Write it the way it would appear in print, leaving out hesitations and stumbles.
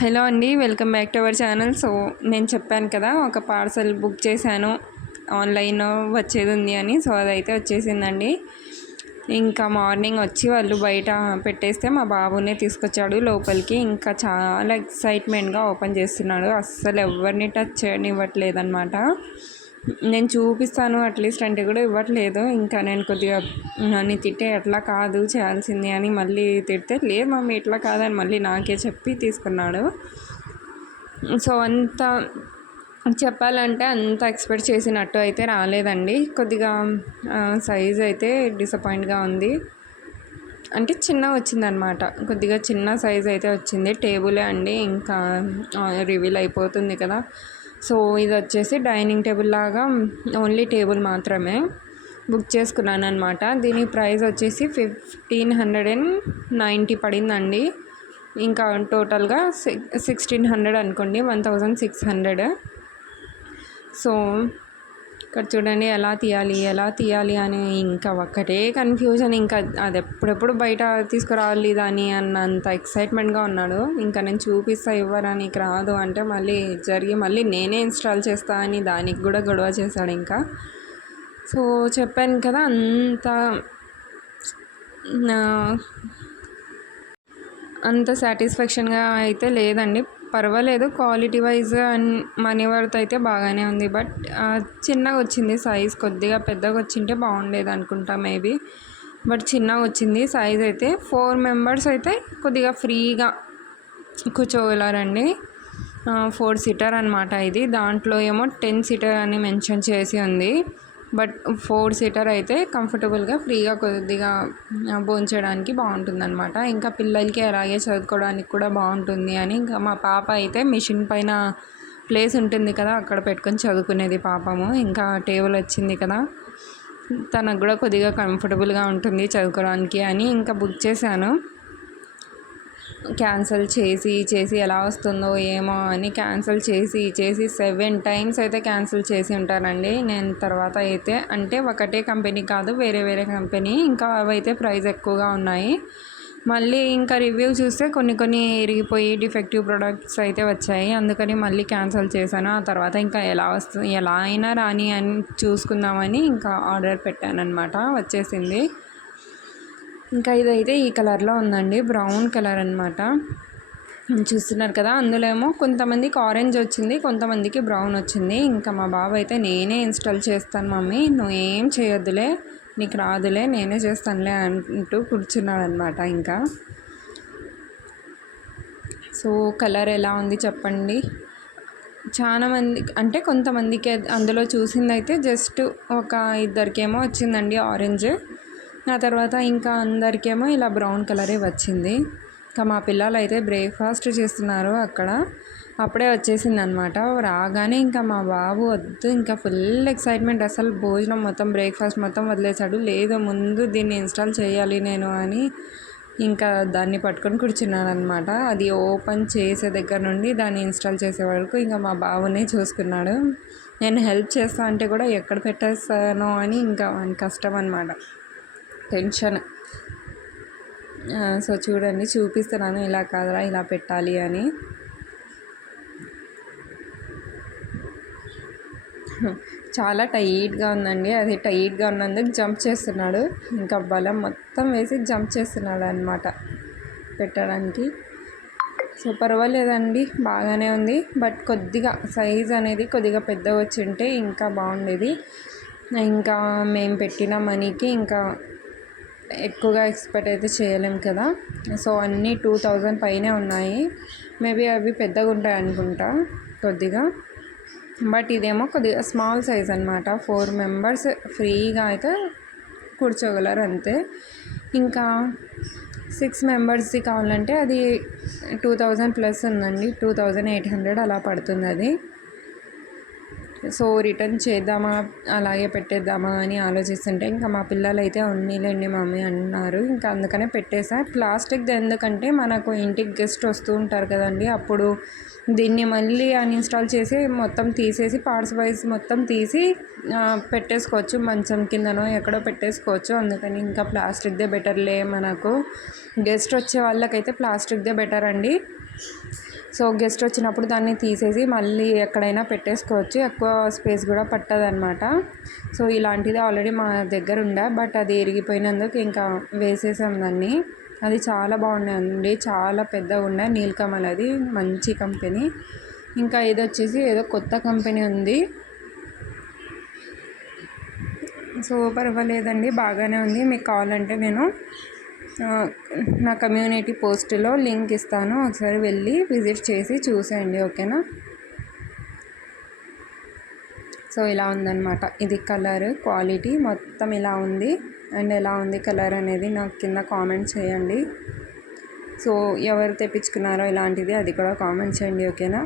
Hello అండి, welcome back to our channel. So నేను చెప్పాను కదా, ఒక పార్సల్ బుక్ చేశాను, ఆన్లైన్ వచ్చేది ఉంది అని. సో అదైతే వచ్చేసిందండి. ఇంకా మార్నింగ్ వచ్చి వాళ్ళు బయట పెట్టేస్తే మా బాబునే తీసుకొచ్చాడు లోపలికి. ఇంకా చాలా ఎక్సైట్మెంట్గా ఓపెన్ చేస్తున్నాడు. అస్సలు ఎవరిని టచ్ చేయనివ్వట్లేదు అనమాట. నేను చూపిస్తాను అట్లీస్ట్ అంటే కూడా ఇవ్వట్లేదు. ఇంకా నేను కొద్దిగా నన్ను తిట్టే ఎట్లా కాదు చేయాల్సింది అని మళ్ళీ తిడితే, లేదు మమ్మీ ఇట్లా కాదని మళ్ళీ నాకే చెప్పి తీసుకున్నాడు. సో అంత చెప్పాలంటే అంత ఎక్స్పెక్ట్ చేసినట్టు అయితే రాలేదండి. కొద్దిగా సైజ్ అయితే డిసప్పాయింట్గా ఉంది. అంటే చిన్నగా వచ్చిందనమాట, కొద్దిగా చిన్న సైజ్ అయితే వచ్చింది. టేబులే అండి, ఇంకా రివీల్ అయిపోతుంది కదా. సో ఇది వచ్చేసి డైనింగ్ టేబుల్ లాగా, ఓన్లీ టేబుల్ మాత్రమే బుక్ చేసుకున్నాను అనమాట. దీని ప్రైస్ వచ్చేసి 1590 పడిందండి. ఇంకా టోటల్గా 1600 అనుకోండి, 1600. సో ఇక్కడ చూడండి ఎలా తీయాలి అని ఇంకా ఒక్కటే కన్ఫ్యూజన్. ఇంకా అది ఎప్పుడెప్పుడు బయట తీసుకురావాలి దాన్ని అన్నంత ఎక్సైట్మెంట్గా ఉన్నాడు. ఇంకా నేను చూపిస్తా, ఇవ్వరా నీకు రాదు అంటే మళ్ళీ నేనే ఇన్స్టాల్ చేస్తా అని దానికి కూడా గొడవ చేశాడు ఇంకా. సో చెప్పాను కదా, అంత సాటిస్ఫాక్షన్గా అయితే లేదండి. పర్వాలేదు, quality wise and money worth అయితే బాగానే ఉంది. బట్ చిన్నగా వచ్చింది సైజ్, కొద్దిగా పెద్దగా వచ్చింటే బాగుండేది అనుకుంటా మేబీ. బట్ చిన్నగా వచ్చింది సైజ్ అయితే. 4 మెంబర్స్ అయితే కొద్దిగా ఫ్రీగా కూర్చోగలరండి. 4 సీటర్ అనమాట ఇది. దాంట్లో ఏమో 10 సీటర్ అని మెన్షన్ చేసి ఉంది. బట్ 4 సీటర్ అయితే కంఫర్టబుల్గా ఫ్రీగా కొద్దిగా భోంచేయడానికి బాగుంటుందన్నమాట. ఇంకా పిల్లలకి అలాగే చదువుకోవడానికి కూడా బాగుంటుంది అని. ఇంకా మా పాప అయితే మిషన్ పైన ప్లేస్ ఉంటుంది కదా, అక్కడ పెట్టుకొని చదువుకునేది పాపము. ఇంకా టేబుల్ వచ్చింది కదా, తనకు కూడా కొద్దిగా కంఫర్టబుల్గా ఉంటుంది చదువుకోవడానికి అని ఇంకా బుక్ చేశాను. క్యాన్సిల్ చేసి ఎలా వస్తుందో ఏమో అని క్యాన్సిల్ చేసి 7 టైమ్స్ అయితే క్యాన్సిల్ చేసి ఉంటానండి నేను. తర్వాత అయితే అంటే ఒకటే కంపెనీ కాదు, వేరే కంపెనీ. ఇంకా అవైతే ప్రైస్ ఎక్కువగా ఉన్నాయి. మళ్ళీ ఇంకా రివ్యూ చూస్తే కొన్ని ఇరిగిపోయి డిఫెక్టివ్ ప్రోడక్ట్స్ అయితే వచ్చాయి. అందుకని మళ్ళీ క్యాన్సిల్ చేశాను. ఆ తర్వాత ఇంకా ఎలా అయినా రాని అని చూసుకుందామని ఇంకా ఆర్డర్ పెట్టాను అనమాట. వచ్చేసింది. ఇంకా ఇదైతే ఈ కలర్లో ఉందండి, బ్రౌన్ కలర్ అనమాట. చూస్తున్నారు కదా, అందులో ఏమో కొంతమందికి ఆరెంజ్ వచ్చింది, కొంతమందికి బ్రౌన్ వచ్చింది. ఇంకా మా బాబు అయితే నేనే ఇన్స్టాల్ చేస్తాను మమ్మీ, నువ్వు ఏం చేయొద్దులే, నీకు రాదులే, నేనే చేస్తానులే అంటూ కూర్చున్నాడు అనమాట. ఇంకా సో కలర్ ఎలా ఉంది చెప్పండి. చాలా మంది అంటే కొంతమందికి అందులో చూసిందైతే జస్ట్ ఒక ఇద్దరికేమో వచ్చిందండి ఆరెంజ్. ఆ తర్వాత ఇంకా అందరికేమో ఇలా బ్రౌన్ కలరే వచ్చింది. ఇంకా మా పిల్లలు అయితే బ్రేక్ఫాస్ట్ చేస్తున్నారు అక్కడ, అప్పుడే వచ్చేసింది అనమాట. రాగానే ఇంకా మా బాబు వద్దు, ఇంకా ఫుల్ ఎక్సైట్మెంట్. అసలు భోజనం మొత్తం బ్రేక్ఫాస్ట్ మొత్తం వదిలేశాడు. లేదు ముందు దీన్ని ఇన్స్టాల్ చేయాలి నేను అని ఇంకా దాన్ని పట్టుకొని కూర్చున్నాను అనమాట. అది ఓపెన్ చేసే దగ్గర నుండి దాన్ని ఇన్స్టాల్ చేసే వరకు ఇంకా మా బాబునే చూసుకున్నాడు. నేను హెల్ప్ చేస్తా అంటే కూడా ఎక్కడ పెట్టేస్తానో అని ఇంకా కష్టం అనమాట, టెన్షన్. సో చూడండి, చూపిస్తున్నాను ఇలా కాదురా ఇలా పెట్టాలి అని. చాలా టైట్గా ఉందండి, అది టైట్గా ఉన్నందుకు జంప్ చేస్తున్నాడు. ఇంకా బలం మొత్తం వేసి జంప్ చేస్తున్నాడు అనమాట పెట్టడానికి. సో పర్వాలేదండి, బాగానే ఉంది. బట్ కొద్దిగా సైజ్ అనేది కొద్దిగా పెద్దగా వచ్చి ఉంటే ఇంకా బాగుండేది. ఇంకా మేము పెట్టిన మనీకి ఇంకా ఎక్కువగా ఎక్స్పెక్ట్ అయితే చేయలేం కదా. సో అన్నీ 2000 పైనే ఉన్నాయి. మేబీ అవి పెద్దగా ఉంటాయి అనుకుంటా కొద్దిగా. బట్ ఇదేమో కొద్దిగా స్మాల్ సైజ్ అనమాట. 4 మెంబర్స్ ఫ్రీగా అయితే కూర్చోగలరు అంతే. ఇంకా 6 మెంబర్స్ది కావాలంటే అది 2000 ప్లస్ ఉందండి, 2800 అలా పడుతుంది అది. సో రిటర్న్ చేద్దామా అలాగే పెట్టేద్దామా అని ఆలోచిస్తుంటే ఇంకా మా పిల్లలు అయితే ఉన్నీలేండి మమ్మీ అన్నారు. ఇంకా అందుకనే పెట్టేసా. ప్లాస్టిక్ది ఎందుకంటే మనకు ఇంటికి గెస్ట్ వస్తూ ఉంటారు కదండి, అప్పుడు దీన్ని మళ్ళీ అన్ఇన్స్టాల్ చేసి మొత్తం తీసేసి పార్ట్స్ వైజ్ మొత్తం తీసి పెట్టేసుకోవచ్చు, మంచం కిందనో ఎక్కడో పెట్టేసుకోవచ్చు. అందుకని ఇంకా ప్లాస్టిక్దే బెటర్లే, మనకు గెస్ట్ వచ్చే వాళ్ళకైతే ప్లాస్టిక్దే బెటర్ అండి. సో గెస్ట్ వచ్చినప్పుడు దాన్ని తీసేసి మళ్ళీ ఎక్కడైనా పెట్టేసుకోవచ్చు, ఎక్కువ స్పేస్ కూడా పట్టదనమాట. సో ఇలాంటిది ఆల్రెడీ మా దగ్గర ఉండే, బట్ అది ఇరిగిపోయినందుకు ఇంకా వేసేసాం దాన్ని. అది చాలా బాగుండే, చాలా పెద్దగా ఉండే. నీలకమల్ అది మంచి కంపెనీ. ఇంకా ఇది వచ్చేసి ఏదో కొత్త కంపెనీ ఉంది. సో పర్వాలేదండి, బాగానే ఉంది. మీకు కావాలంటే నేను నా కమ్యూనిటీ పోస్ట్లో లింక్ ఇస్తాను, ఒకసారి వెళ్ళి విజిట్ చేసి చూసేయండి, ఓకేనా. సో ఇలా ఉందన్నమాట, ఇది కలర్ క్వాలిటీ మొత్తం ఇలా ఉంది. అండ్ ఎలా ఉంది కలర్ అనేది నాకు కింద కామెంట్ చేయండి. సో ఎవరు తెప్పించుకున్నారో ఇలాంటిది అది కూడా కామెంట్ చేయండి, ఓకేనా.